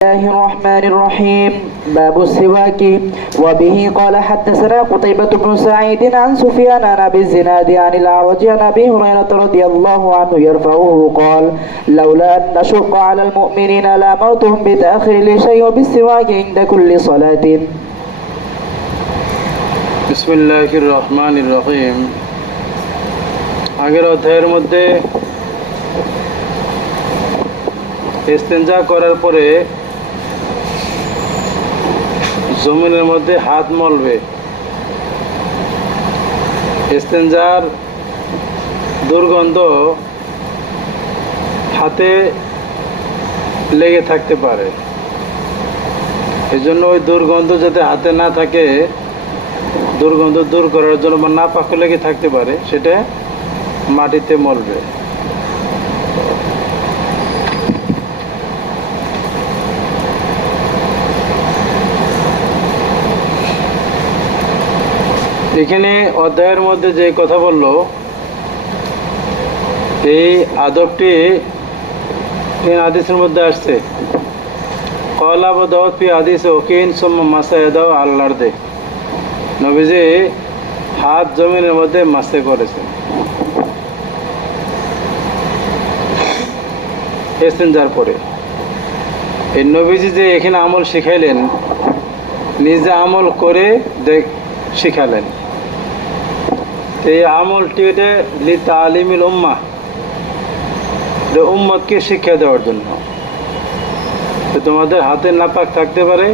الله الرحمن الرحيم باب السواك وبه قال حدثنا قتيبة بن سعيد عن سفيان عن أبي الزناد عن الأعرج عن أبي هريرة رضي الله عنه يرفعه قال لولا أن نشق على المؤمنين لأمرتهم بتأخير العشاء وبالسواك عند كل صلاة بسم الله الرحمن الرحيم আগের অধ্যায়ের মধ্যে ইস্তেঞ্জা করার পরে জমিনের মধ্যে হাত মলবে, ইস্তেঞ্জার দুর্গন্ধ হাতে লেগে থাকতে পারে। এই জন্য ওই দুর্গন্ধ যাতে হাতে না থাকে, দুর্গন্ধ দূর করার জন্য বা না পাকে লেগে থাকতে পারে, সেটা মাটিতে মলবে। এখানে অধ্যায়ের মধ্যে যে কথা বলল, এই আদবটি হাদিসের মধ্যে আসছে। ক্বালা আবু দাউদ ফি হাদিস ওকিন সুম্মা মাসা ইয়াদাহু আলাল আরদি। নবীজি হাত জমিনের মধ্যে মাসে করেছেন ইস্তেঞ্জার পরে। এই নবীজি যে এখানে আমল শিখাইলেন, নিজে আমল করে শিখালেন। এই আমলটি এটা লিতালিমিল উম্মাহ, উম্মতকে শিক্ষা দেওয়ার জন্য। তোমাদের হাতে নাপাক থাকতে পারে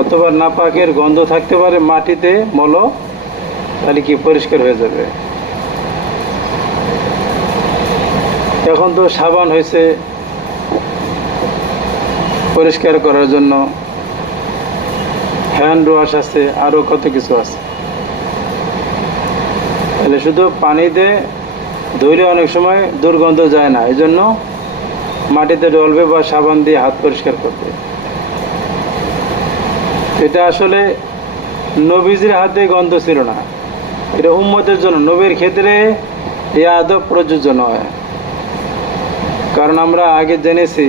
অথবা নাপাকের গন্ধ থাকতে পারে, মাটিতে মলো, তাহলে কি পরিষ্কার হয়ে যাবে। এখন তো সাবান হয়েছে পরিষ্কার করার জন্য, হ্যান্ড ওয়াশ আছে, আরও কত কিছু আছে। তাহলে শুধু পানিতে ধুইলে অনেক সময় দুর্গন্ধ যায় না, এই জন্য মাটিতে ডলবে বা সাবান দিয়ে হাত পরিষ্কার করবে। এটা আসলে নবীজির হাতে গন্ধ ছিল না, এটা উম্মতের জন্য, নবীর ক্ষেত্রে এই আদব প্রযোজ্য নয়। কারণ আমরা আগে জেনেছি,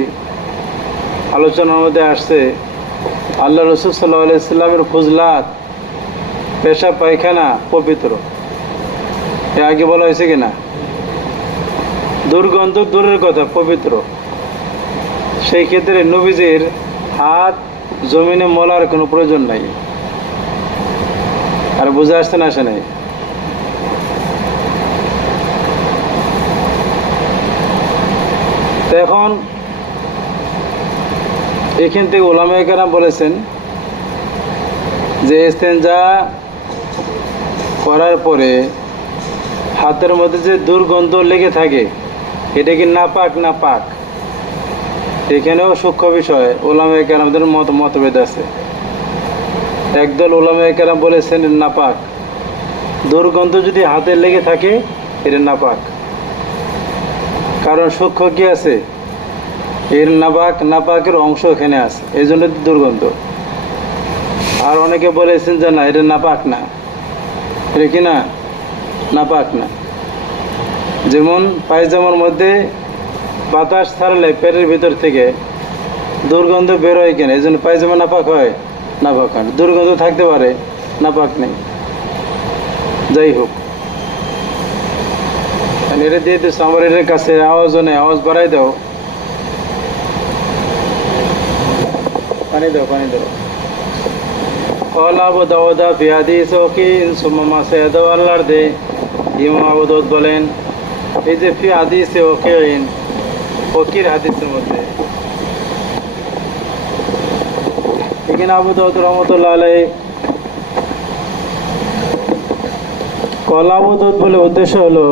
আলোচনার মধ্যে আসছে, আল্লাহ রসুল সাল্লাল্লাহু আলাইহি সাল্লামের ফুজলাত, পেশাব পায়খানা পবিত্র। এ আগে বলা হয়েছে কিনা? দুর্গন্ধ দূরের কথা, পবিত্র। সেই ক্ষেত্রে নবীজির হাত জমিনে মলার কোনো প্রয়োজন নাই। আর বুঝে আসতে না, আসে নাই? তো এখন এখান থেকে উলামায়ে কেরাম বলেছেন যে ইস্তেঞ্জা করার পরে হাতের মধ্যে যে দুর্গন্ধ লেগে থাকে, এটা কি নাপাক না পাক, এখানেও সূক্ষ্ম বিষয়। উলামায়ে কেরামদের মতভেদ আছে। একদল উলামায়ে কেরাম বলেছেন নাপাক, দুর্গন্ধ যদি হাতে লেগে থাকে এটা নাপাক। কারণ সূক্ষ্ম কি আছে, এর নাপাকের অংশ এখানে আছে, এই জন্য দুর্গন্ধ। আর অনেকে বলেছেন যে না, এটা নাপাক না, এটা কি না, নাপাক না। যেমন পায়জামার মধ্যে বাতাস ছাড়লে পেটের ভিতর থেকে দুর্গন্ধ বেরোয় কেন, এই জন্য পায়জামা নাপাক হয়? নাপাক হয় না। দুর্গন্ধ থাকতে পারে, নাপাক নেই। যাই হোক, এটা দিয়ে দিচ্ছ আমার, এটার কাছে আওয়াজও নেই, আওয়াজ বাড়াই দাও, পানি দাও, পানি দাও। ক্বালা আবু দাউদ ফি হাদিস ওকিন সুম্মা মাসা ইয়াদাহু আলাল আরদি। ইমাম আবু দাউদ বলেন, এই যে ফি হাদিসে ওকিন, ওকির হাদিসের মধ্যে, এখানে আবু দাউদ রহমতুল্লাহ আলাইহি ক্বালা আবু দাউদ বলে উদ্দেশ্য হলো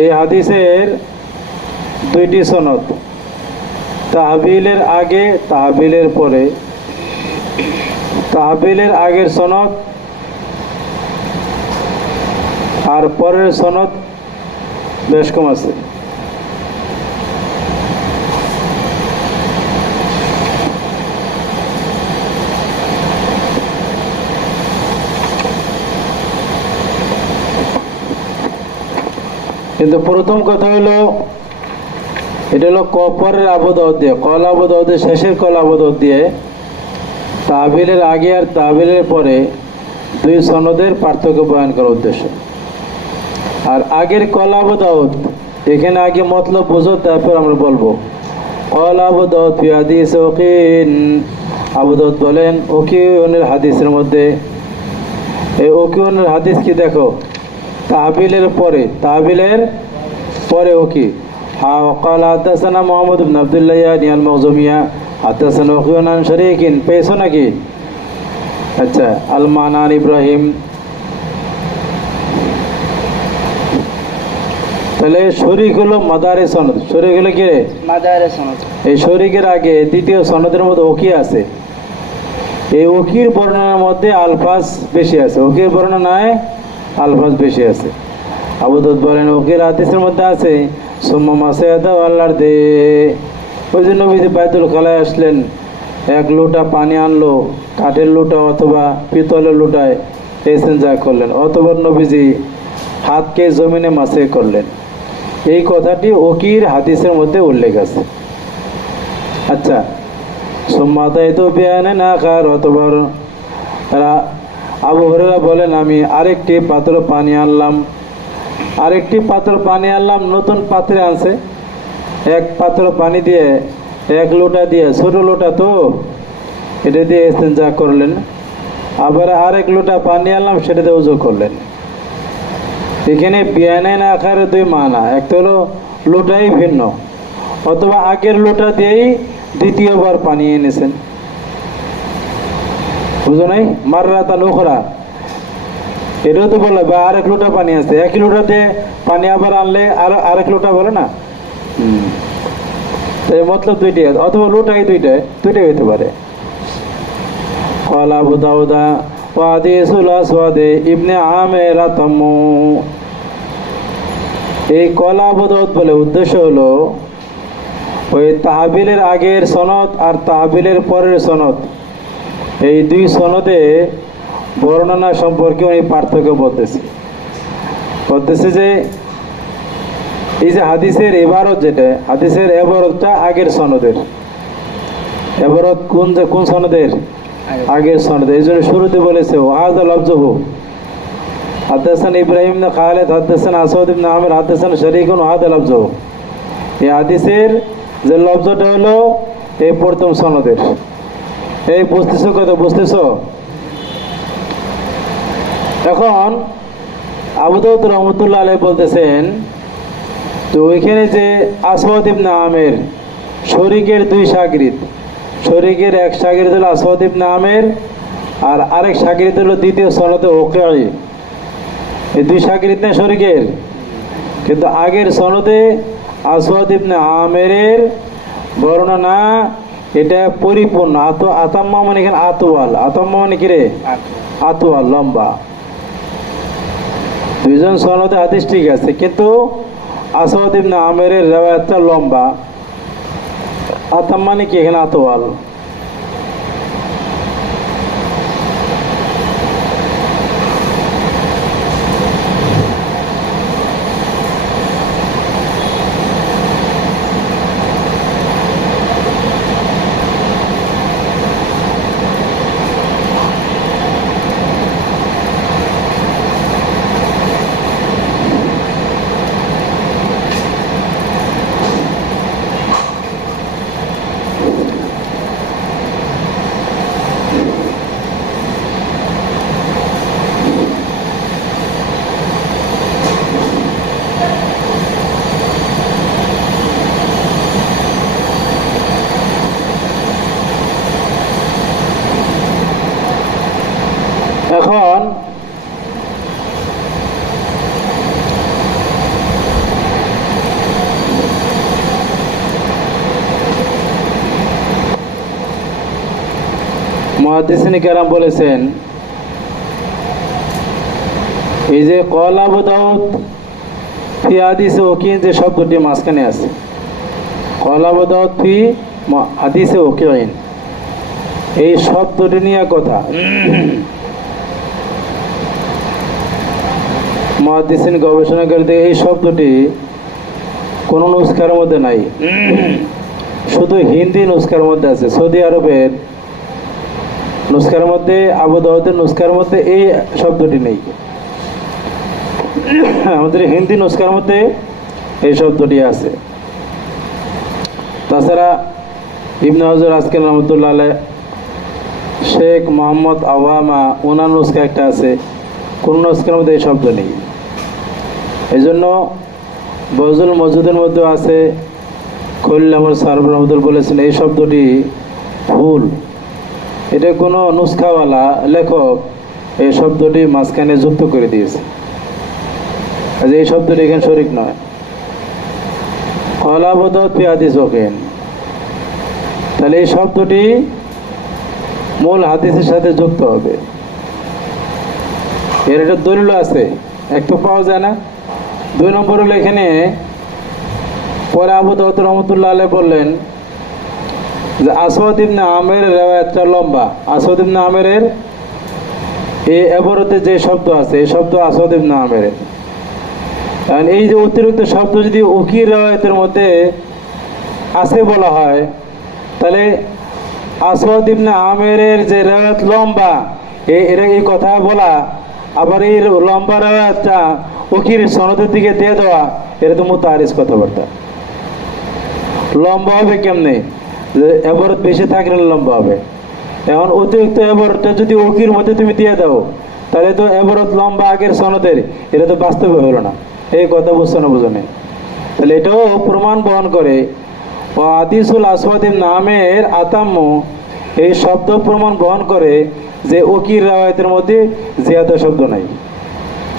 এই হাদিসের দুইটি সনদ, তাহবিলের আগে, তাহবিলের পরে। তাহবিলের আগের সনদ আর পরের সনদ বেশ কম আছে। কিন্তু প্রথম কথা হলো এটা হলো কপরের আবদাওয়াত দিয়ে, কল আবদাওয়াতের শেষের কল আবদাওয়াত দিয়ে তাহবিলের আগে আর তাহবিলের পরে দুই সনদের পার্থক্য বয়ান করার উদ্দেশ্য। আর আগের কল আবদাওয়াত এখানে আগে মতলব বুঝো, তারপর আমরা বলবো। কল আবদাওয়াত ফি হাদিস ওকিন, আবদাওয়াত বলেন ওকিউনের হাদিসের মধ্যে। এই ওকিউনের হাদিস কি দেখো, তাহবিলের পরে ওকি। হ্যাঁ, وقال حدثنا محمد بن عبد الله يعني المخزومية حدثنا وكيع عن شريك, পেয়েছো নাকি? আচ্ছা, আল-মানান ইব্রাহিম। তাহলে শরীক হলো মাদারে সনদ, শরীক হলো কি রে? মাদারে সনদ। এই শরীকের আগে দ্বিতীয় সনদের মধ্যে ওকি আছে। এই ওকির বর্ণনার মধ্যে আলফাজ বেশি আছে, ওকির বর্ণনায় আলফাজ বেশি আছে। আবু দাউদ বলেন ওকির হাদিসের মধ্যে আছে সুম্মা মাসায়াদা আল্লাহর দে। ওই জন্য নবীজি বাইতুল খালায় আসলেন, এক লোটা পানি আনলো, কাঠের লোটা অথবা পিতলের লোটায় এসেঞ্জা করলেন, অথবা নবীজি হাতকে জমিনে মাসে করলেন। এই কথাটি ওকির হাদিসের মধ্যে উল্লেখ আছে। আচ্ছা, সুম্মাতাই তো বিয়ানে না খার, অথবা আবু হুরায়রা বলেন আমি আরেকটি পাত্র পানি আনলাম, নতুন পাত্রে আনছে, এক পাত্র পানি দিয়ে এক লোটা দিয়ে, ছোট লোটা তো, এটা দিয়ে ইস্তেঞ্জা করলেন। আবার আরেক লোটা পানি আনলাম, সেটাতে উযু করলেন। এখানে বিয়ানে না খার দুই মানা, একটা হলো লোটাই ভিন্ন, অথবা আগের লোটা দিয়েই দ্বিতীয়বার পানি এনেছেন, বুঝো নাই? মাররাতান উখরা, এটাও তো বলে বা আরেক লোটা পানি আছে, একই লোটা দিয়ে পানি আবার আনলে আরেক লোটা বলে না। মতলব দুইটাই, অথবা লোটাই দুইটাই হইতে পারে। ক্বালা আবু দাউদা ওয়া হাদিসুল আসওয়াদ ইবনে আমির তাম্মু। এই ক্বালা আবু দাউদ বলে উদ্দেশ্য হলো ওই তাহবিলের আগের সনদ আর তাহবিলের পরের সনদ, এই দুই সনদে বর্ণনা সম্পর্কে উনি পার্থক্য বলতেছে যে এই যে হাদিসের এবারত, যেটা হাদিসের এবারতটা আগের সনদের, এবারত কোন সনদের? আগের সনদের। এই জন্য শুরুতে বলেছে ওয়াহাদা লফজহু হাদাসানা ইব্রাহিম ইবনে খালিদ হাদাসানা আসাদ ইবনে আমির হাদাসানা শরীকুন ওয়াহাদা লফজহু। এই হাদিসের যে লফজটা হলো এই প্রথম সনদের। এই বুঝতেছো কথা? বুঝতেছো? এখন আবু দাউদ রহমতুল্লাহ আলাইহি বলতেছেন, তো ওইখানে যে আসওয়াদ ইবনে আমির শরীকের দুই শাগির্দ, শরীকের এক শাগির্দ হলো আসওয়াদ ইবনে আমির, আর আরেক শাগির্দ হলো দ্বিতীয় সনদে ওকিঈ। এই দুই শাগির্দ না শরীকের, কিন্তু আগের সনদে আসওয়াদ ইবনে আমিরের বর্ণনা এটা পরিপূর্ণ। আতাম্মা মানে এখানে আতওয়াল, আতাম্মা মানে কি রে? আতওয়াল, লম্বা। দুইজন সনদে হাদিস ঠিক আছে, কিন্তু আসওয়াদ ইবনে আমিরের রিওয়ায়াতটা লম্বা। আতাম মানে কি এখানে? আতওয়াল। এখন মুহাদ্দিসিনে কেরাম বলেছেন, এই যে ক্বালা আবু দাউদ ফি হাদিসে ওকিন যে শব্দটি মাঝখানে আছে, ক্বালা আবু দাউদ ফি হাদিসে ওকিন, এই শব্দটি নিয়ে কথা। মুহাদ্দিসিন গবেষণা করে এই শব্দটি কোনো নুস্খার মধ্যে নাই, শুধু হিন্দি নুস্খার মধ্যে আছে। সৌদি আরবের নুস্খার মধ্যে, আবু দাউদের নুস্খার মধ্যে এই শব্দটি নেই। আমাদের হিন্দি নুস্খার মধ্যে এই শব্দটি আছে। তাছাড়া ইবনে হজর আজকাল রহমতুল্লাহ আলাইহ, শেখ মোহাম্মদ আওয়ামা, ওনার নুস্খা একটা আছে, কোন নুস্খার মধ্যে এই শব্দ নেই। এই জন্য বজুল মজুদের মধ্যে আছে, খলিল আহমদ সারফ রহমতুল বলেছেন এই শব্দটি ভুল। এটা কোনো নুস্খাওয়ালা লেখক এই শব্দটি মাঝখানে যুক্ত করে দিয়েছে, এই শব্দটি এখানে শরিক নয়। কলাবদত হাদিস ওকেন, তাহলে এই শব্দটি মূল হাদিসের সাথে যুক্ত হবে। এর একটা দলিল আছে, একটু পাওয়া যায় না। 2 নম্বর হলো এখানে পরে আবু দাউদ রহমতুল্লাহ আলাইহ বললেন যে আসওয়াদ ইবনে আমেরের রিওয়ায়াতটা লম্বা। আসওয়াদ ইবনে আমেরের এই এবারতে যে শব্দ আছে, এই শব্দ আসওয়াদ ইবনে আমেরের। কারণ এই যে অতিরিক্ত শব্দ যদি উকির রিওয়ায়াতের মধ্যে আছে বলা হয়, তাহলে আসওয়াদ ইবনে আমেরের যে রিওয়ায়াত লম্বা, এই কথা বলা, আবার এই লম্বা রিওয়ায়াতটা উকির সনদের দিকে দিয়ে দেওয়া, এটা তো মুতাআরিজ কথাবার্তা। লম্বা হবে কেমনে? এবারত বেশি থাকলে লম্বা হবে। এখন অতিরিক্ত এবারতটা যদি উকির মধ্যে তুমি দিয়ে দাও, তাহলে তো এবারত লম্বা আগের সনদের, এটা তো বাস্তবে হলো না। এই কথা বুঝছে না, বুঝো নেই? তাহলে এটাও প্রমাণ বহন করে ও হাদিসুল আসওয়াদ ইবনে আমের আতাম্য, এই শব্দ প্রমাণ বহন করে যে উকির রিওয়ায়াতের মধ্যে জিয়াদা শব্দ নাই,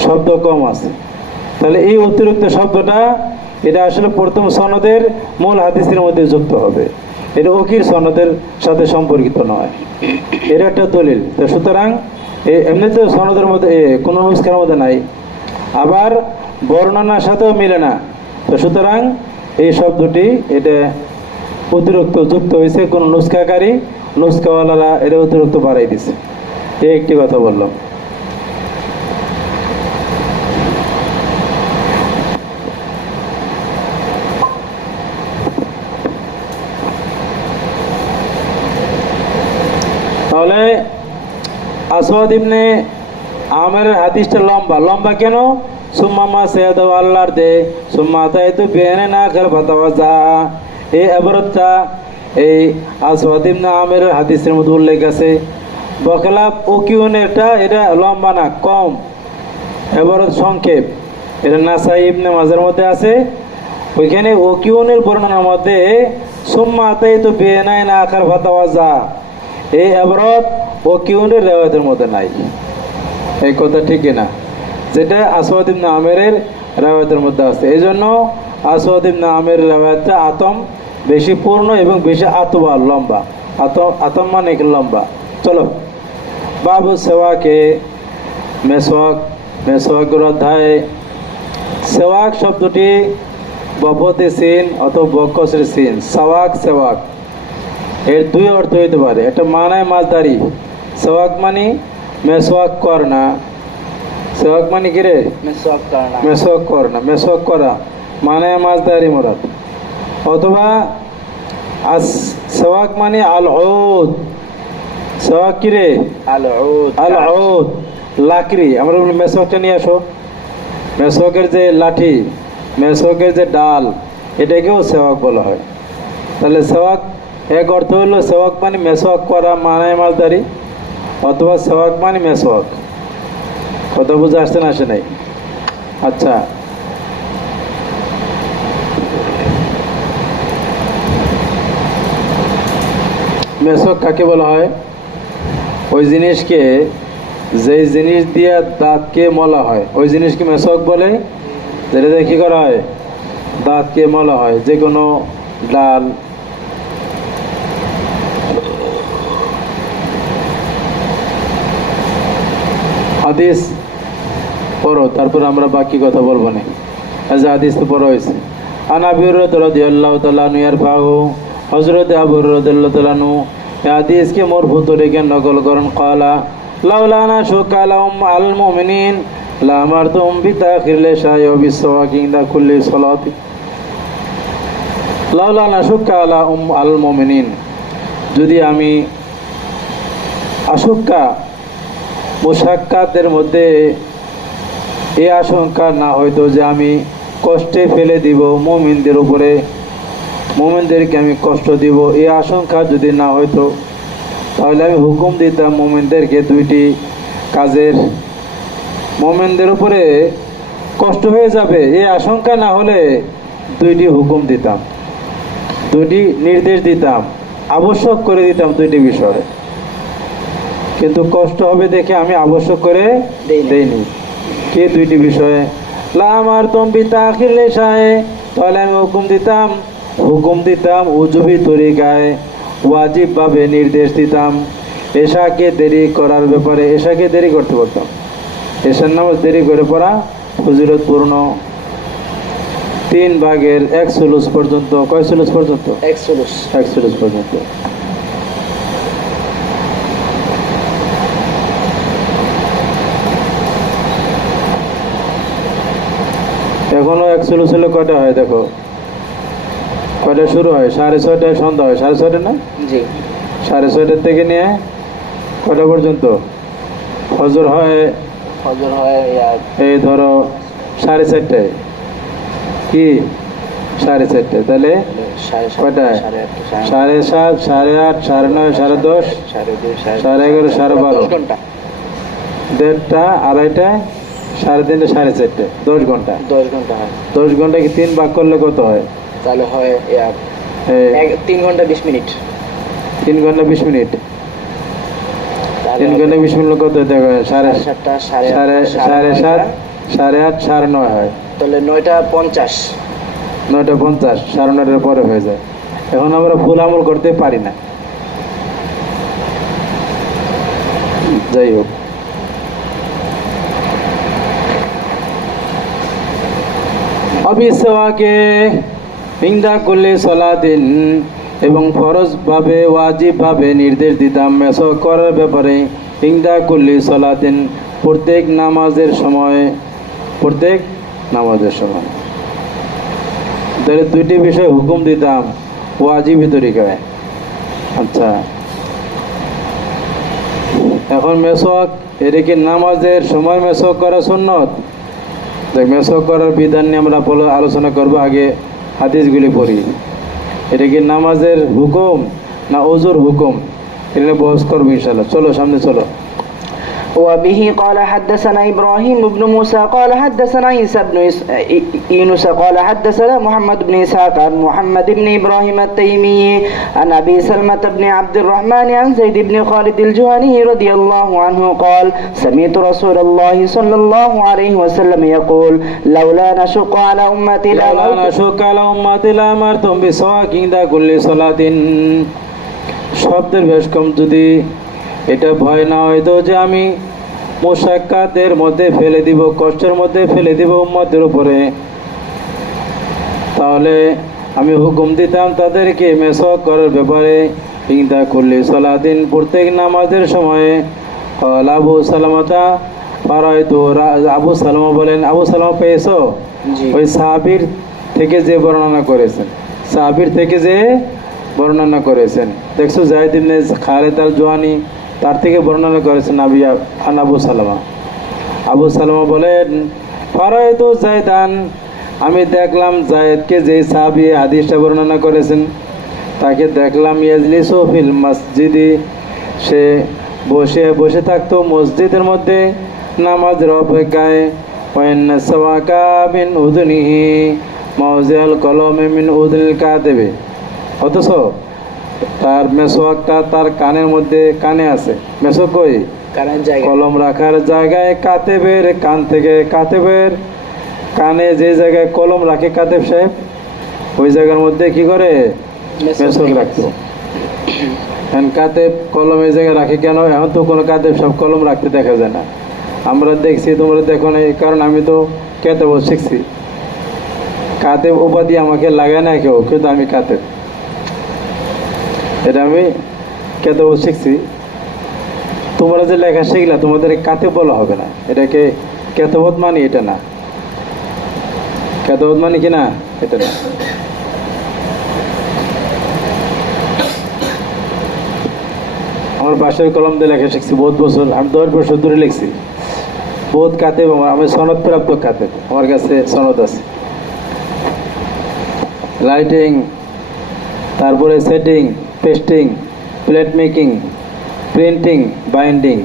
শব্দ কম আছে। তাহলে এই অতিরিক্ত শব্দটা এটা আসলে প্রথম সনদের মূল হাদিসের মধ্যে যুক্ত হবে, এটা উকির সনদের সাথে সম্পর্কিত নয়। এর একটা দলিল। তো সুতরাং এমনিতে সনদের মধ্যে কোনো নুস্খার মধ্যে নাই, আবার বর্ণনার সাথেও মিলে না। তো সুতরাং এই শব্দটি এটা অতিরিক্ত যুক্ত হয়েছে, কোনো নুস্খাকারী নুস্খাওয়ালারা এটা অতিরিক্ত বাড়াই দিছে। এই একটি কথা বললাম। তাহলে আসওয়াদ ইবনে আমের হাদিসটা লম্বা। লম্বা কেন? সুম্মা সৈয়দ আল্লাহর দে সুম্মা তাইতু বেনে না খেল ফাতাওয়াজা, এই এবারতটা এই আসওয়াদ ইবনে আমের হাদিসের মধ্যে উল্লেখ আছে। বখলাফ উকিউনেরটা এটা লম্বা না, কম, এবারত সংক্ষেপ। এটা নাসাই ইবনে মাজার মধ্যে আছে। ওইখানে উকিউনের বর্ণনার মধ্যে সুম্মা তাইতু বেনে না খেল ফাতাওয়াজা, এই এবারত উকিউনের রিওয়ায়াতের মধ্যে নাই। এই কথা ঠিক না, যেটা আসওয়াদ ইবনে আমেরের রিওয়ায়াতের মধ্যে আছে। এই জন্য আসওয়াদ ইবনে আমের রিওয়ায়াতটা আতম বেশি পূর্ণ এবং বেশি আতবার, লম্বা। আতম মানে লম্বা। চলো, বাবু সেওয়াকে মেসওয়াক, মেসওয়াকের অধ্যায়। সেওয়াক শব্দটি বপতে সিন অথবা বকসের সিন, সাওয়াক সেওয়াক, এর দুই অর্থ হইতে পারে। একটা মানায় মাছদারি, সেওয়াক মানে মেসওয়াক কর না। সেওয়াক মানে কি রে? মেসওয়াক কর না, মেসওয়াক করা মানে মাছদারি মোরাদ। অথবা সেওয়াক মানে আল উদ, সেওয়াক কি রে? আল উদ, লাকড়ি। আমরা মেসওয়াকটা নিয়ে আসো, মেসওয়াকের যে লাঠি, মেসওয়াকের যে ডাল, এটাকেও সেওয়াক বলা হয়। তাহলে সেওয়াক এক অর্থ হলো সেওয়াক মানে মেসওয়াক করা, মানায় মাছদারি, অথবা সেওয়াক মানে মেসওয়াক। কথা বুঝে আসছে না? আসে নাই? আচ্ছা, মেসওয়াক কাকে বলা হয়? ওই জিনিসকে, যে জিনিস দিয়ে দাঁতকে মলা হয়, ওই জিনিসকে মেসওয়াক বলে। যেটা দিয়ে কি করা হয়? দাঁতকে মলা হয়। যে কোনো ডাল, হাদিস পড়ো, তারপর আমরা বাকি কথা বলবো না। হাদিস তো পড়া হয়েছে। আনা আবি হুরায়রা রাদিয়াল্লাহু তাআলা আনহু ইয়ারফাহু, হযরত আবু হুরায়রা রাদিয়াল্লাহু তাআলা আনহু এই হাদিসকে মরফু রেখে নকল করেন। ক্বালা লাউলা আনা শুকালাহুম আল মুমিনিন লা আমারতুম বিতাখিরিল শাই ওয়া বিসওয়াকি ইনদা কুল্লি সালাতি। লাউলা নাশুক্কা আলা আল মুমিনিন, যদি আমি আশুক্কা মুশাক্কাতের মধ্যে এই আশঙ্কা না হইতো যে আমি কষ্টে ফেলে দিব মুমিনদের উপরে, মুমিনদেরকে আমি কষ্ট দিব, এই আশঙ্কা যদি না হইতো তাহলে আমি হুকুম দিতাম মুমিনদেরকে দুইটি কাজের। মুমিনদের উপরে কষ্ট হয়ে যাবে এই আশঙ্কা না হলে দুইটি হুকুম দিতাম, দুইটি নির্দেশ দিতাম, আবশ্যক করে দিতাম দুইটি বিষয়ে। কিন্তু কষ্ট হবে দেখে আমি আবশ্যক করে দেইনি। কি দুইটি বিষয়ে? লা আমার তম্বি তাখিল এশায়ে, তাহলে আমি হুকুম দিতাম উজুবি তরিকায়, ওয়াজিবভাবে নির্দেশ দিতাম এশাকে দেরি করার ব্যাপারে। এশাকে দেরি করতে বলতাম, এশার নামাজ দেরি করে পড়া ফজিলতপূর্ণ। 3/1 পর্যন্ত। কয় সুলুস পর্যন্ত? 1 পর্যন্ত। এখনো 1 হলে কয়টা হয় দেখো, কয়টা শুরু হয়? 6:30টায় সন্ধ্যা হয়, 6:30 না? জি। 6:30 থেকে নিয়ে কয়টা পর্যন্ত? ফজর হয় এই ধরো 4:30টায়। কি 4:30টায়? তাহলে কয়টায়? 7:30, 8:30, 9:30, 10:30, 11:30, 12:30, 1:30, 2:30, 3:30, 4:30, 10 ঘন্টা। 10 ঘন্টা কি 3 ভাগ করলে কত হয়? তাহলে হয় 3 ঘন্টা 20 মিনিট। 3 ঘন্টা 20 মিনিট। 3 ঘন্টা 20 মিনিট কত দেখো? 7:30, 7:30, 8:30, 9:30 হয়। তাহলে 9:50। 9:50, 9:30 পরে হয়ে যায়। এখন আমরা ফুল আমল করতে পারি না। যাই হোক, অবিসওয়াকে ইনদা কুল্লি সালাতিন, এবং ফরজভাবে ওয়াজিবভাবে নির্দেশ দিতাম মেসওয়াক করার ব্যাপারে। ইনদা কুল্লি সালাতিন, প্রত্যেক নামাজের সময়। তাহলে দুইটি বিষয় হুকুম দিতাম ওয়াজিবি তরিকায়। আচ্ছা, এখন মেসওয়াক, এটা কি নামাজের সময় মেসওয়াক করা সুন্নত? মেসওয়াক করার বিধান নিয়ে আমরা আলোচনা করব। আগে হাদিসগুলি পড়ি। এটা কি নামাজের হুকুম না ওযুর হুকুম? এটা বহস করবো ইনশাআল্লাহ। চলো সামনে চলো। وبه قال حدثنا إبراهيم بن موسى قال حدثنا عيسى بن يونس قال حدثنا محمد بن إسحاق عن محمد بن إبراهيم التيمي عن أبي سلمة بن عبد الرحمن عن زيد بن خالد الجهني رضي الله عنه قال سمعت رسول الله صلى الله عليه وسلم يقول لولا نشق على أمتي لأمرتهم بالسواك عند كل صلاة। শব্দের বেশ কম, যদি এটা ভয় না হইতো যে আমি মুশাক্কাতের মধ্যে ফেলে দিব, কষ্টের মধ্যে ফেলে দিব উম্মতের উপরে, তাহলে আমি হুকুম দিতাম তাদেরকে মেসওয়াক করার ব্যাপারে। ইনদা কুল্লি সালাতিন, প্রত্যেক নামাজের সময়ে। ক্বাল আবু সালামাতা ফারাইতু, আবু সালামা বলেন, আবু সালামা পেয়েছো? ওই সাহাবীর থেকে যে বর্ণনা করেছেন, দেখছো যায়েদ ইবনে খালিদ আল জুহানি, তার থেকে বর্ণনা করেছেন আবু সালামা। আবু সালামা বলেন ফারাইতু যায়েদান, আমি দেখলাম যায়েদকে, যে সাহাবী হাদিসটা বর্ণনা করেছেন, তাকে দেখলাম ইয়াজলিসু ফিল মসজিদি, সে বসে থাকতো মসজিদের মধ্যে নামাজের অপেক্ষায়। ওয়াইন্না সাওয়াকা মিন উযুনিহি মাওজিআল কলমি মিন উযুনিল কাতিবি, অথচ তার মেসওয়াকটা তার কানের মধ্যে, কানে আছে। মেসওয়াক কই? কানের জায়গায়, কলম রাখার জায়গায়। কাতেবের কান থেকে, কাতেবের কানে যে জায়গায় কলম রাখে কাতেব সাহেব, ওই জায়গার মধ্যে কি করে? মেসওয়াক রাখতো। এখন কাতেব কলম এই জায়গায় রাখে কেন? এখন তো কোনো কাতেব সব কলম রাখতে দেখা যায় না। আমরা দেখছি, তোমরা দেখো না, কারণ আমি তো কেতাব শিখছি। কাতেব উপাধি আমাকে লাগায় না কেউ, কিন্তু আমি কাতেব, এটা আমি কেতাব শিখছি। তোমরা যে লেখা শিখলা, তোমাদের কাতেব বলা হবে না। এটাকে কেতাবত মানি, এটা না। কেতাবত মানি কি না? এটা না। আমার বাসায় কলম দিয়ে লেখা শিখছি বহুত বছর, আমি 10 বছর ধরে লিখছি বহুত কাতেব। আমি সনদ প্রাপ্ত কাতেব, আমার কাছে সনদ আছে। রাইটিং, তারপরে setting, pasting, plate making, printing, binding,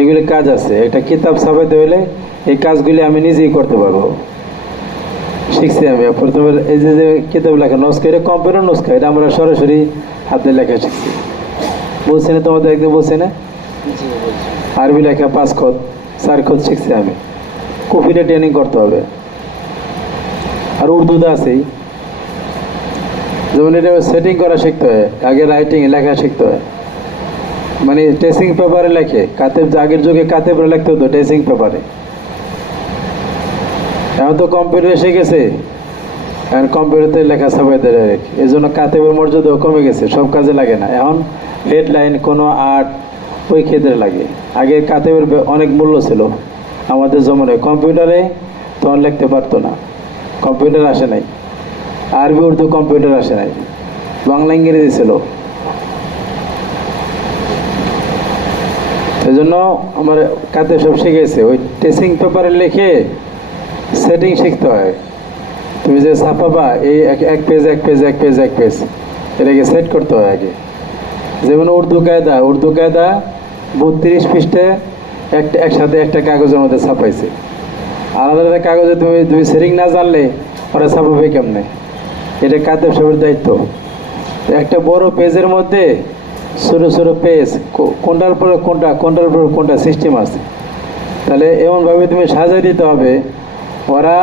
এগুলি কাজ আছে। একটা কিতাব ছাপাইতে হলে এই কাজগুলি আমি নিজেই করতে পারবো, শিখছি আমি। প্রথমে এই যে কিতাব লেখা নস্কা, এটা কম্পিউটার নস্কা, এটা আমরা সরাসরি হাতে লেখা শিখছি। বলছি না তোমাদের একদিন, বলছি না? আরবি লেখা 5 খত 4 খত শিখছি আমি। কপিটা ট্রেনিং করতে হবে। আর উর্দুতে আছেই, যেমন এটা সেটিং করা শিখতে হয়, আগে রাইটিং লেখা শিখতে হয়। মানে টেসিং পেপারে লেখে, কাতেব আগের যুগে কাতেবরে লিখতে হতো টেসিং পেপারে। এখন তো কম্পিউটার এসে গেছে, এখন কম্পিউটারতে লেখা ছাপাইতে ডাইরেক্ট। এই জন্য কাতেবের মর্যাদাও কমে গেছে, সব কাজে লাগে না। এখন হেডলাইন, কোনো আর্ট, ওই ক্ষেত্রে লাগে। আগে কাতেবের অনেক মূল্য ছিল আমাদের জমানায়। কম্পিউটারে তখন লিখতে পারতো না, কম্পিউটার আসে নাই। আরবি উর্দু কম্পিউটার আসে নাই, বাংলা ইংরেজি ছিল। এই জন্য আমার কাতে সব শিখেছে। ওই টেসিং পেপারে লিখে সেটিং শিখতে হয়। তুমি যে ছাপাবা, এই এক পেজ এক পেজ এক পেজ এক পেজ, এটাকে সেট করতে হয় আগে। যেমন উর্দু কায়দা, 32 পৃষ্ঠে একসাথে একটা কাগজের মধ্যে ছাপাইছে। আলাদা আলাদা কাগজে তুমি সেটিং না জানলে ওরা ছাপাবে কেমনে? এটা কাতেব সবের দায়িত্ব। একটা বড় পেজের মধ্যে ছোটো ছোটো পেজ, কোনটার পরে কোনটা, কোনটার পর কোনটা সিস্টেম আছে। তাহলে এমনভাবে তুমি সাজাই দিতে হবে, ওরা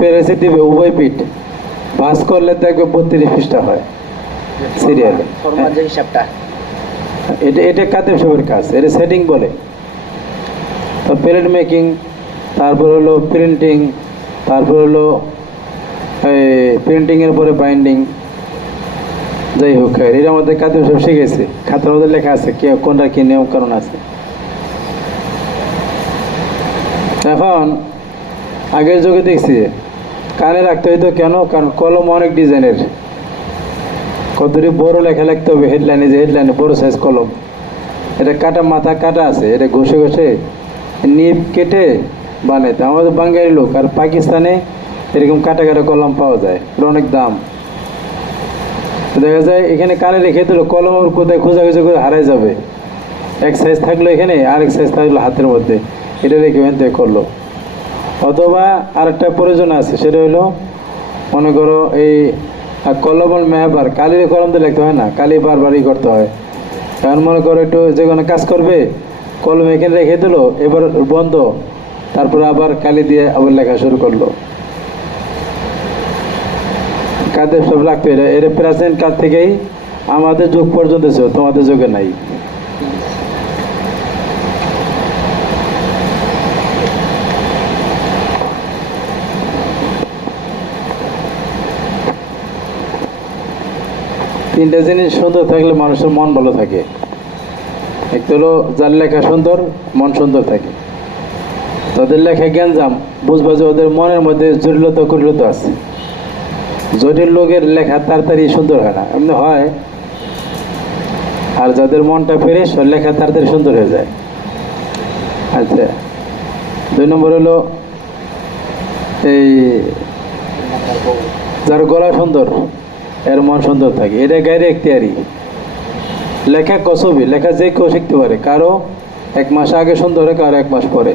পেরেছে দিবে উভয় পিঠ, ভাঁজ করলে দেখবে 32 পৃষ্ঠা হয় সিরিয়ালে। এটা কাতেব সবের কাজ, এটা সেটিং বলে। প্লেট মেকিং, তারপর হলো প্রিন্টিং, তারপর হলো প্রিন্টিংয়ের পরে বাইন্ডিং। যাই হোক, এর মধ্যে কাতেব সব শিখেছে, খাতার মধ্যে লেখা আছে কে কোনটা কি নিয়ম কারণ আছে। এখন আগের যুগে দেখছি কানে রাখতে হইতো, কেন? কারণ কলম অনেক ডিজাইনের, কতটি বড় লেখা লিখতে হবে হেডলাইনে, যে হেডলাইনে বড় সাইজ কলম, এটা কাটা, মাথা কাটা আছে, এটা ঘষে ঘষে নিপ কেটে বানাইতে। আমাদের বাঙালি লোক, আর পাকিস্তানে এরকম কাটা কাটা কলম পাওয়া যায়, অনেক দাম। দেখা যায় এখানে কানে রেখে দিল, কলম কোথায় খোঁজাখুঁজি করে হারাই যাবে। এক সাইজ থাকলো এখানে, আরেক সাইজ থাকলো হাতের মধ্যে, এটা রেখে এনতে করলো। অথবা আরেকটা প্রয়োজন আছে, সেটা হলো মনে করো এই কলম মেহবার, কালির কলম দিয়ে লিখতে হয় না, কালি বারবারই করতে হয়। কারণ মনে করো একটু যে কোনো কাজ করবে, কলম এখানে রেখে দিল, এবার বন্ধ, তারপরে আবার কালি দিয়ে আবার লেখা শুরু করলো। কাদের সব রাখতে, এটা প্রাচীন কাল থেকেই আমাদের যুগ পর্যন্ত ছিল, তোমাদের যুগে নাই। তিনটা জিনিস সুন্দর থাকলে মানুষের মন ভালো থাকে। একটা হলো যার লেখা সুন্দর, মন সুন্দর থাকে। তাদের লেখা জ্ঞানজাম, বুঝবা যে ওদের মনের মধ্যে জটিলতা কুটিলতা আছে। জটিল লোকের লেখা তাড়াতাড়ি সুন্দর হয় না, এমনি হয়। আর যাদের মনটা ফ্রেশ, ওর লেখা তাড়াতাড়ি সুন্দর হয়ে যায়। আচ্ছা, 2 নম্বর হলো এই যার গলা সুন্দর, এর মন সুন্দর থাকে। এটা গায়ে এখতিয়ারি। লেখা কসবি, লেখা যে কেউ শিখতে পারে, কারো 1 মাস আগে সুন্দর হয়, কারো 1 মাস পরে।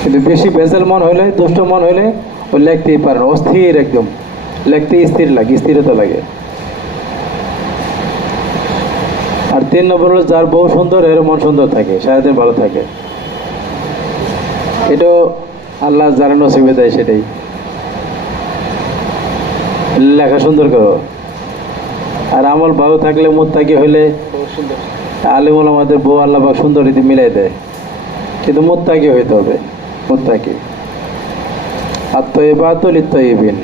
কিন্তু বেশি ভেজাল মন হলে, দুষ্ট মন হলে ও লিখতেই পারে না, অস্থির একদম, লিখতে স্থির লাগে, স্থিরতা লাগে। আর 3 নম্বর হলো যার বউ সুন্দর, এর মন সুন্দর থাকে, সারাদিন ভালো থাকে। এটাও আল্লাহ যারা নসিবে দেয় সেটাই। লেখা সুন্দর করো। আর আমল ভালো থাকলে, মুত্তাকি হইলে, আলিমুল আমাদের বউ আল্লাহ পাক সুন্দর রীতি মিলাই দেয়। কিন্তু মুত্তাকি হইতে হবে, মুত্তাকি। আত্মইবাদু লিত্তয়িবিন,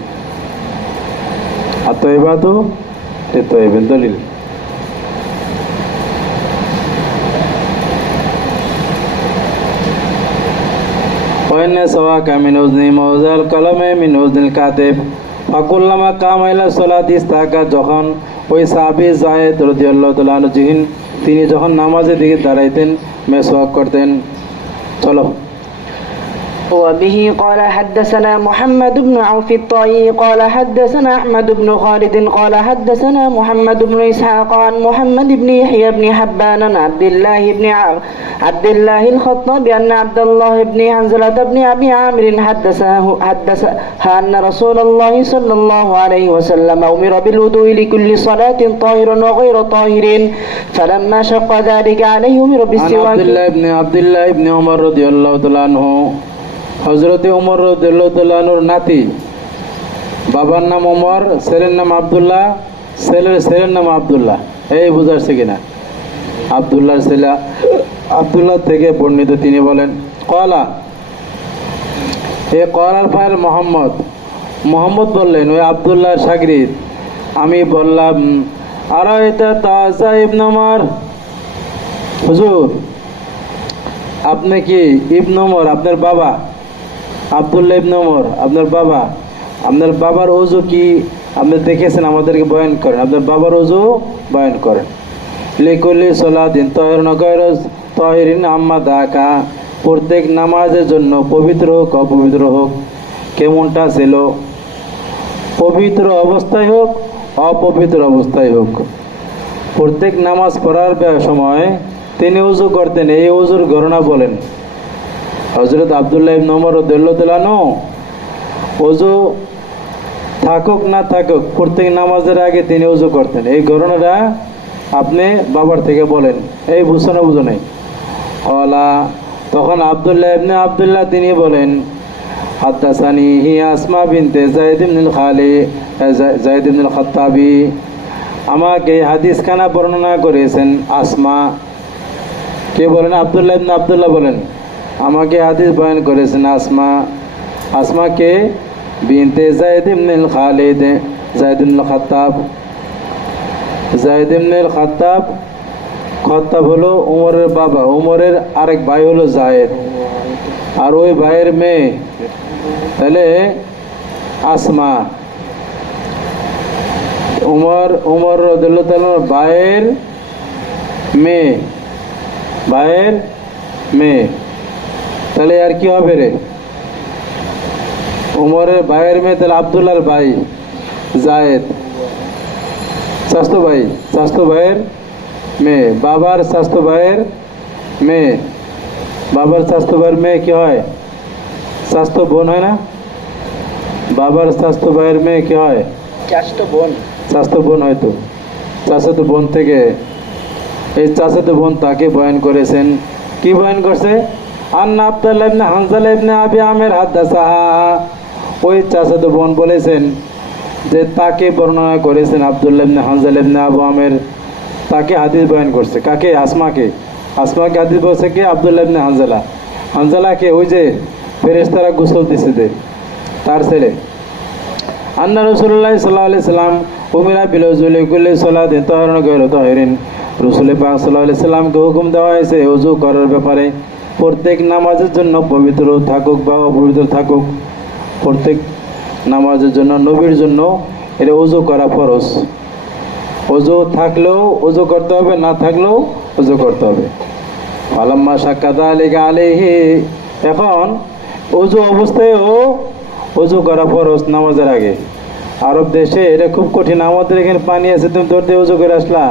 আত্মইবাদু লিত্তয়িবিন, দলিল। وإن سواك من حزن موزى القلم من حزن الكاتب ফাকুল্লামা কামাইলা সলাত ইস্তাকা, যখন ওই সাহাবী যায়েদ রাদিয়াল্লাহু তাআলা আনহু তিনি যখন নামাজের দিকে দাঁড়াইতেন মেসওয়াক করতেন। চলো। وبه قال حدثنا محمد بن عوف الطائي قال حدثنا أحمد بن خالد قال حدثنا محمد بن إسحاق عن محمد بن يحيى بن حبان عن عبد الله الخطاب أن عبد الله بن حنزلة بن أبي عامر حدثها أن رسول الله صلى الله عليه وسلم أمر بالوضوء لكل صلاة طاهر وغير طاهر فلما شق ذلك عليه أمر عن بالسواك. عبد الله بن عمر رضي الله تعالى عنه, হযরতে ওমর রাদিয়াল্লাহু তাআলা আনহুর নাতি, বাবার নাম ওমর, ছেলের নাম আব্দুল্লাহ, ছেলের নাম আব্দুল্লাহ। এই বুঝাচ্ছে কিনা? আব্দুল্লাহর ছেলে আব্দুল্লাহ থেকে বর্ণিত, তিনি বলেন কলা, এ কলার ফাইল মোহাম্মদ বললেন, ওই আব্দুল্লাহর শাগরিদ, আমি বললাম, আর এটা তাজা ইবনে ওমর, হুজুর আপনি কি ইবনে ওমর, আপনার বাবা আব্দুল্লাহ ইবনে ওমর, আপনার বাবার ওযু কি আপনি দেখেছেন? আমাদেরকে বয়ান করেন, আপনার বাবার ওযু বয়ান করেন। লিকুল্লি সালাতিন তাহিরুন গায়রু তাহিরিন আম্মা দাকা, প্রত্যেক নামাজের জন্য পবিত্র হোক অপবিত্র হোক, কেমনটা ছিল, পবিত্র অবস্থায় হোক অপবিত্র অবস্থায় হোক, প্রত্যেক নামাজ পড়ার সময় তিনি ওযু করতেন। এই ওযুর ঘটনা বলেন হযরত আব্দুল্লাহ ইবনে ওমর রাদিয়াল্লাহু তাআলা আনহু ওযু থাকুক না থাকুক প্রত্যেক নামাজের আগে তিনি ওযু করতেন। এই ঘটনাটা আপনি বাবার থেকে বলেন, এই বুঝো নাই। কলা, তখন আব্দুল্লাহ তিনি বলেন, হাদাসানি হি আসমা বিনতে যায়েদ ইবনুল খাত্তাবী, আমাকে হাদিস খানা বর্ণনা করেছেন আসমা। কে বলেন? আব্দুল্লাহ বলেন, আমাকে হাদিস বয়ান করেছেন আসমা কে? বিনতে যায়েদ ইবনুল খালিদ, যায়েদ ইবনুল খাত্তাব হলো উমরের বাবা, উমরের আরেক ভাই হলো যায়েদ, আর ওই ভাইয়ের মেয়ে তাহলে আসমা। উমর রাদিয়াল্লাহু তাআলা ভাইয়ের মেয়ে, তাহলে আর কি হবে রে? উমরের ভাইয়ের মেয়ে, তাহলে আব্দুল্লাহর ভাই যায়েদ, স্বাস্থ্য ভাইয়ের মেয়ে, বাবার স্বাস্থ্য ভাইয়ের মেয়ে, বাবার স্বাস্থ্য ভাইয়ের মেয়ে কি হয়? স্বাস্থ্য বোন হয় না? বাবার স্বাস্থ্য ভাইয়ের মেয়ে কি হয়? স্বাস্থ্য বোন হয়তো। চাচাতো বোন থেকে, এই চাচাতো বোন তাকে বয়ান করেছেন। কি বয়ান করছে? আন্না আব্দুল্লাহ ইবনে হানজালা ইবনে আবি আমির হাদাসাহা, ওই চাচাতো বোন বলেছেন যে তাকে বর্ণনা করেছেন আব্দুল্লাহ ইবনে হানজালা ইবনে আবু আমির, তাকে হাদিস বয়ান করছে। কাকে? আসমাকে হাদিস বলছে কে? আব্দুল্লাহ ইবনে হানজালাকে, ওই যে ফেরেশতারা গোসল দিছে তার ছেলে। আন্না রাসূলুল্লাহ সাল্লাল্লাহু আলাইহি সাল্লাম উমিরা বিল উযুলি কুল্লি সালাতিন তাহিরুন গায়রু তাহিরিন, রাসূল পাক সাল্লাল্লাহু আলাইহি সাল্লামকে হুকুম দেওয়া হয়েছে ওযু করার ব্যাপারে, প্রত্যেক নামাজের জন্য পবিত্র থাকুক বা অপবিত্র থাকুক, প্রত্যেক নামাজের জন্য, নবীর জন্য এটা ওযু করা ফরজ। ওযু থাকলেও ওযু করতে হবে, না থাকলেও ওযু করতে হবে। ফালাম্মা শাক্কা যালিকা আলাইহি, এখন ওযু অবস্থায়ও ওযু করা ফরজ নামাজের আগে। আরব দেশে এটা খুব কঠিন, আমাদের এখানে পানি আছে, তুমি দৌড় দিয়ে ওযু করে আসলা,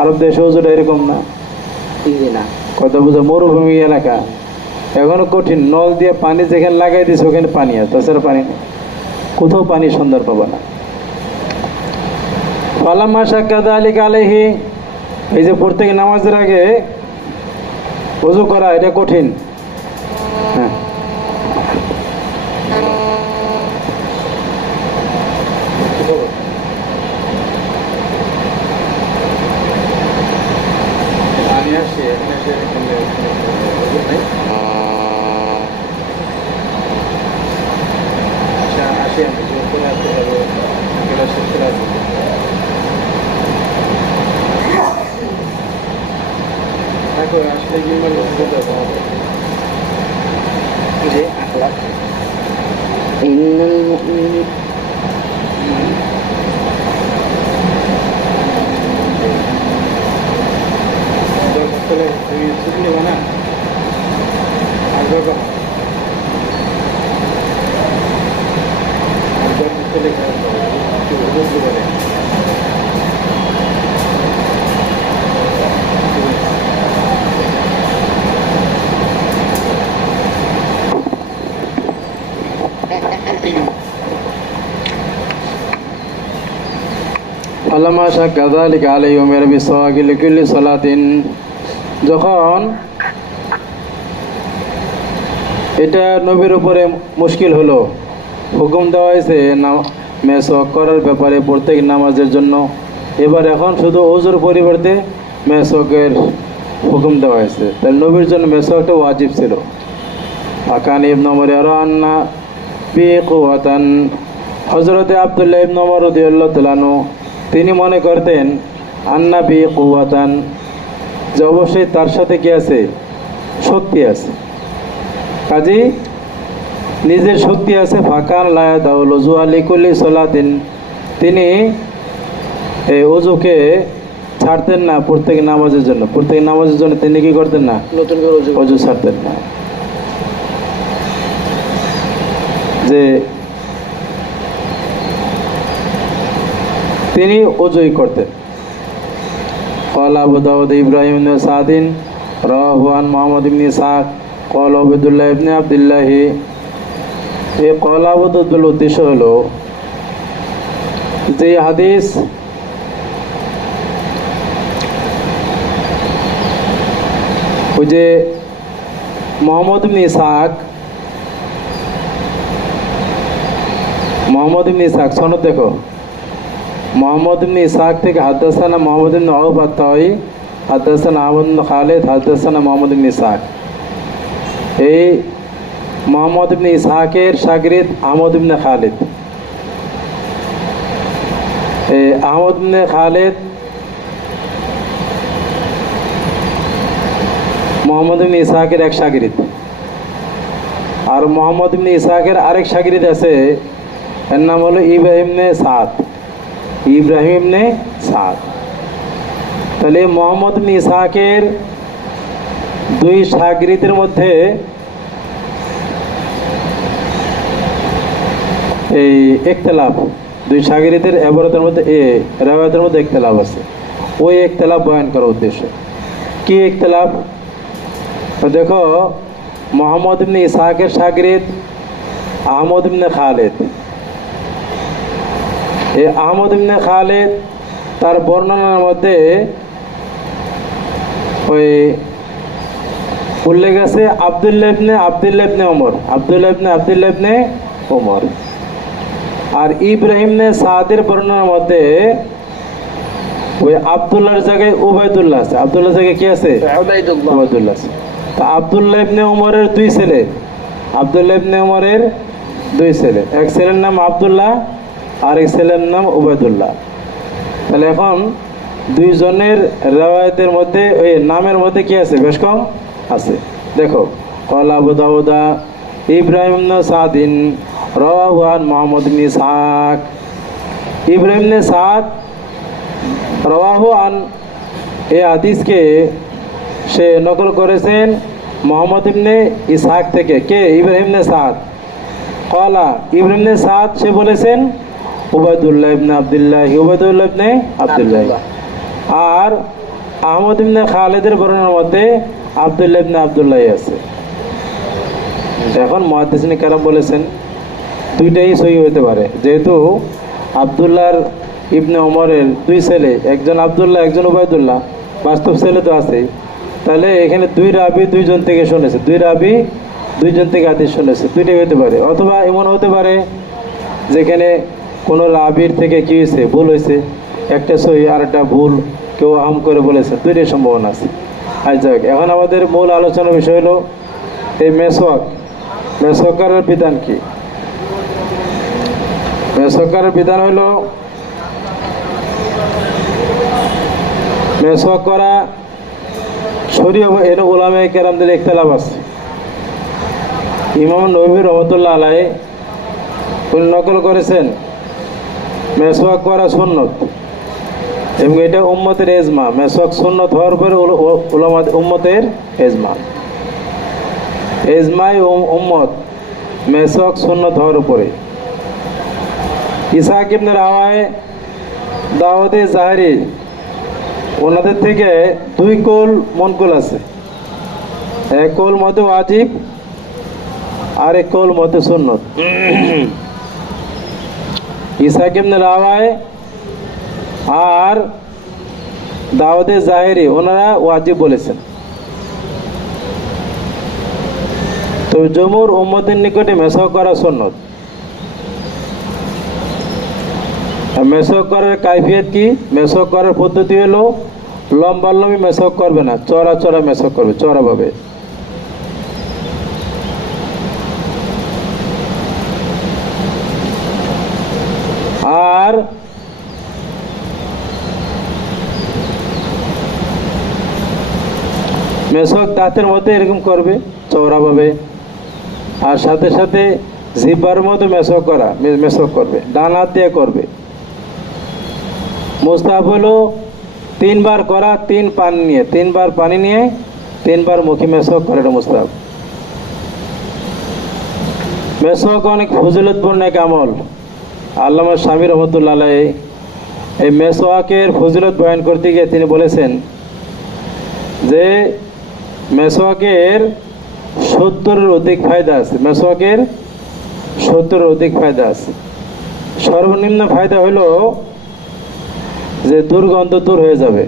আরব দেশে ওযুটা এরকম না, কথা বুঝো, মরুভূমি এলাকা, এখনো কঠিন। নল দিয়ে পানি যেখানে লাগাই দিয়েছে ওখানে পানি আছে, তাছাড়া পানি নেই, কোথাও পানি সুন্দর পাবো না। ফালাম্মা শাক্কা যালিকা আলাইহি, এই যে প্রত্যেক নামাজের আগে ওযু করা এটা কঠিন। হ্যাঁ, আসলে আল্লামা শাহ কাযালিকা আলাইহি উমির বিসওয়াকি লিকুল্লি সালাতিন, যখন এটা নবীর উপরে মুশকিল হলো, হুকুম দেওয়া হয়েছে মেসওয়াক করার ব্যাপারে প্রত্যেক নামাজের জন্য। এবার এখন শুধু ওযুর পরিবর্তে মেসওয়াকের হুকুম দেওয়া হয়েছে, তাহলে নবীর জন্য মেসওয়াকটা ওয়াজিব ছিল। আকান ইবনে ওমর ইয়ারা আন্না বিকুওয়াতান, হযরতে আব্দুল্লাহ ইবনে ওমর রাদিয়াল্লাহু তাআলা আনহু তিনি মনে করতেন আন্না বিকুওয়াতান, যে অবশ্যই তার সাথে কি আছে, শক্তি আছে, কাজী নিজের শক্তি আছে। ফাকান লা ইয়াদাউল ওযু লিকুল্লি সালাতিন, তিনি এই ওযুকে ছাড়তেন না প্রত্যেক নামাজের জন্য। প্রত্যেক নামাজের জন্য তিনি কি করতেন না, নতুন করে ওযু ছাড়তেন না, যে তিনি ওযুই করতেন। قال أبو داود إبراهيم بن سعد رواه عن محمد بن إسحاق قال عبد الله بن عبد الله। এই قال আবু দাউদের উদ্দেশ্য হলো যে হাদিস ওই যে মোহাম্মদ ইবনে ইসহাক, সনদ দেখো, মোহাম্মদ ইবনে ইসহাক থেকে হাদাসানা মোহাম্মদ ইবনে আউফ আত-তাই, হাদাসানা আহমদ ইবনে খালিদ, হাদাসানা মোহাম্মদ ইবনে ইসহাক। এই মোহাম্মদ ইবনে ইসহাকের শাগির্দ আহমদ ইবনে খালিদ। এই আহমদ ইবনে খালিদ মোহাম্মদ ইবনে ইসহাকের এক শাগির্দ, আর মোহাম্মদ ইবনে ইসহাকের আরেক শাগির্দ আছে, এর নাম হলো ইব্রাহিম ইবনে সাদ। তাহলে মোহাম্মদ ইবনে ইসহাকের দুই শাগির্দের মধ্যে এই ইখতিলাফ, দুই শাগির্দের ইবারতের মধ্যে রাওয়ায়াতের মধ্যে ইখতিলাফ আছে। ওই ইখতিলাফ বয়ান করার উদ্দেশ্য। কি ইখতিলাফ? দেখো, মোহাম্মদ ইবনে ইসহাকের শাগির্দ আহমদ ইবনে খালিদ, এই আহমদ ইবনে খালিদ তার বর্ণনার মধ্যে ওই উল্লেখ আছে আব্দুল্লাহ ইবনে ওমর। আর ইব্রাহিম ইবনে সাদের বর্ণনার মধ্যে ওই আব্দুল্লাহর জায়গায় উবাইদুল্লাহ আছে। আব্দুল্লাহর জায়গায় কি আছে? উবাইদুল্লাহ আছে। তা আব্দুল্লাহ ইবনে ওমরের দুই ছেলে, এক ছেলের নাম আব্দুল্লাহ আর এক ছেলের নাম উবাইদুল্লাহ। তাহলে এখন দুইজনের রাওয়ায়াতের মধ্যে ওই নামের মধ্যে কি আছে? বেশ কম আছে। দেখো, قال আবু দাউদা ইব্রাহিম ইবনে সাদিন রাওয়াহু আন মুহাম্মদ ইবনে ইসহাক। ইব্রাহিম ইবনে সাদ রাওয়াহু আন, এই হাদিসকে সে নকল করেছেন মুহাম্মদ ইবনে ইসহাক থেকে। কে? ইব্রাহিম ইবনে সাদ। কলা ইব্রাহিম ইবনে সাদ সে বলেছেন উবাইদুল্লাহ ইবনে আব্দুল্লাহ। আর আহমদ ইবনে খালিদের বর্ণনার মধ্যে আব্দুল্লাহ ইবনে আব্দুল্লাহ আছে। এখন মুহাদ্দিসিনে কেরাম বলেছেন দুইটাই সহি হতে পারে, যেহেতু আব্দুল্লাহর ইবনে ওমরের দুই ছেলে, একজন আব্দুল্লাহ একজন উবাইদুল্লাহ, বাস্তব ছেলে তো আছে। তাহলে এখানে দুই রাবি দুইজন থেকে শুনেছে, দুইজন থেকে হাদিস শুনেছে, দুইটাই হতে পারে। অথবা এমন হতে পারে যেখানে কোনো রাবির থেকে কি হয়েছে, ভুল হয়েছে, একটা সহি আর একটা ভুল কেউ আহম করে বলেছে, দুইটাই সম্ভাবনা আছে। আর যাক, এখন আমাদের মূল আলোচনার বিষয় হলো এই মেসওয়াকের বিধান কি? মেসওয়াকের বিধান হলো মেসওয়াক করা শরীয় এর উলামায়ে কেরামদের ইখতিলাফ আছে। ইমাম নববী রহমাতুল্লাহ আলাইহি উনি নকল করেছেন মেসওয়াক করা সুন্নত, এবং এটা উম্মতের ইজমা। মেসওয়াক সুন্নত হওয়ার পরে উম্মতের ইজমাই উম্মত মেসওয়াক সুন্নত হওয়ার উপরে। ইসহাক ইবনে রাওয়ায়ে দাওয়াতে জাহেরি ওনাদের থেকে দুই কৌল মনকুল আছে। এক কৌল মতে ওয়াজিব আর এক কৌল মতে সুন্নত। ইসহাক ইবনে রাওয়ায় আর দাওয়াতে জাহেরি ওনারা ওয়াজিব বলেছেন। তো জমুর উম্মতের নিকটে মেসওয়াক করা সুন্নত। মেসওয়াক করার কাইফিয়ত কি? মেসওয়াক করার পদ্ধতি হলো লম্বি মেসওয়াক করবে না, চড়া চড়া মেসওয়াক করবে, চড়াভাবে। আর মেসওয়াক দাঁতের মধ্যে এরকম করবে চওড়াভাবে। আর সাথে সাথে জিহ্বার মধ্যে মেসওয়াক করবে, ডান হাত দিয়ে করবে। মুস্তাহাব হলো 3 বার করা, 3 বার পানি নিয়ে 3 বার মুখে মেসওয়াক করা, এটা মুস্তাহাব। মেসওয়াক অনেক ফজিলতপূর্ণ এক আমল। আল্লামা শামী রহমতুল্লাহ আলাইহি এই মেসওয়াকের ফজিলত বয়ান করতে গিয়ে তিনি বলেছেন যে মেসওয়াকের 70-এর অধিক ফায়দা আছে। মেসওয়াকের 70-এর অধিক ফায়দা আছে। সর্বনিম্ন ফায়দা হলো যে দুর্গন্ধ দূর হয়ে যাবে।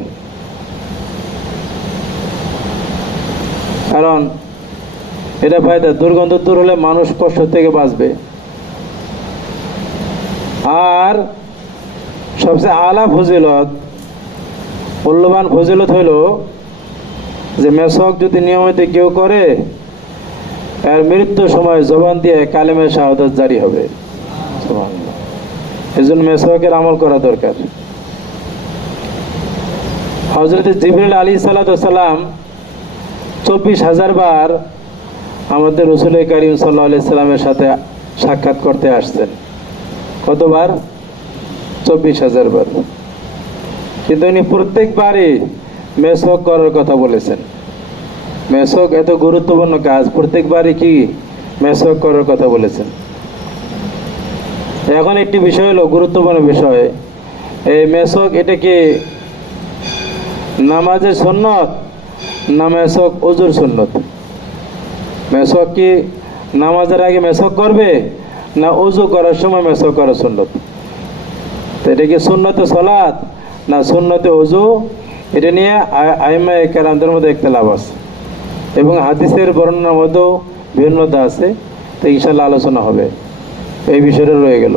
কারণ এটা ফায়দা, দুর্গন্ধ দূর হলে মানুষ কষ্ট থেকে বাঁচবে। আর সবচেয়ে আলা ফজিলত, মূল্যবান ফজিলত হলো যে মেসওয়াক যদি নিয়মিত কেউ করে এর মৃত্যুর সময় জবান দিয়ে কালেমে শাহাদাত জারি হবে। এই জন্য মেসওয়াকের আমল করা দরকার। হযরত জিবরিল আলাইহিস সালাম 24,000 বার আমাদের রাসূল কারীম সাল্লাল্লাহু আলাইহি সাল্লামের সাথে সাক্ষাৎ করতে আসছেন। কতবার? 24,000 বার। কিন্তু উনি প্রত্যেকবারই মেসওয়াক করার কথা বলেছেন। মেসওয়াক এত গুরুত্বপূর্ণ কাজ, প্রত্যেকবারই কি মেসওয়াক করার কথা বলেছেন। এখন একটি বিষয় হলো গুরুত্বপূর্ণ বিষয়, এই মেসওয়াক এটা কি নামাজের সুন্নত না মেসওয়াক ওযুর সুন্নত? মেসওয়াক কি নামাজের আগে মেসওয়াক করবে না ওযু করার সময় মেসওয়াক করা সুন্নত? তো এটা কি সুন্নতে সালাত না সুন্নতে ওযু? এটা নিয়ে আইম্মায়ে কেরামদের মধ্যে ইখতিলাফ আছে এবং হাদিসের বর্ণনার মধ্যেও ভিন্নতা আছে। তো ইনশাআল্লাহ আলোচনা হবে, এই বিষয়টা রয়ে গেল।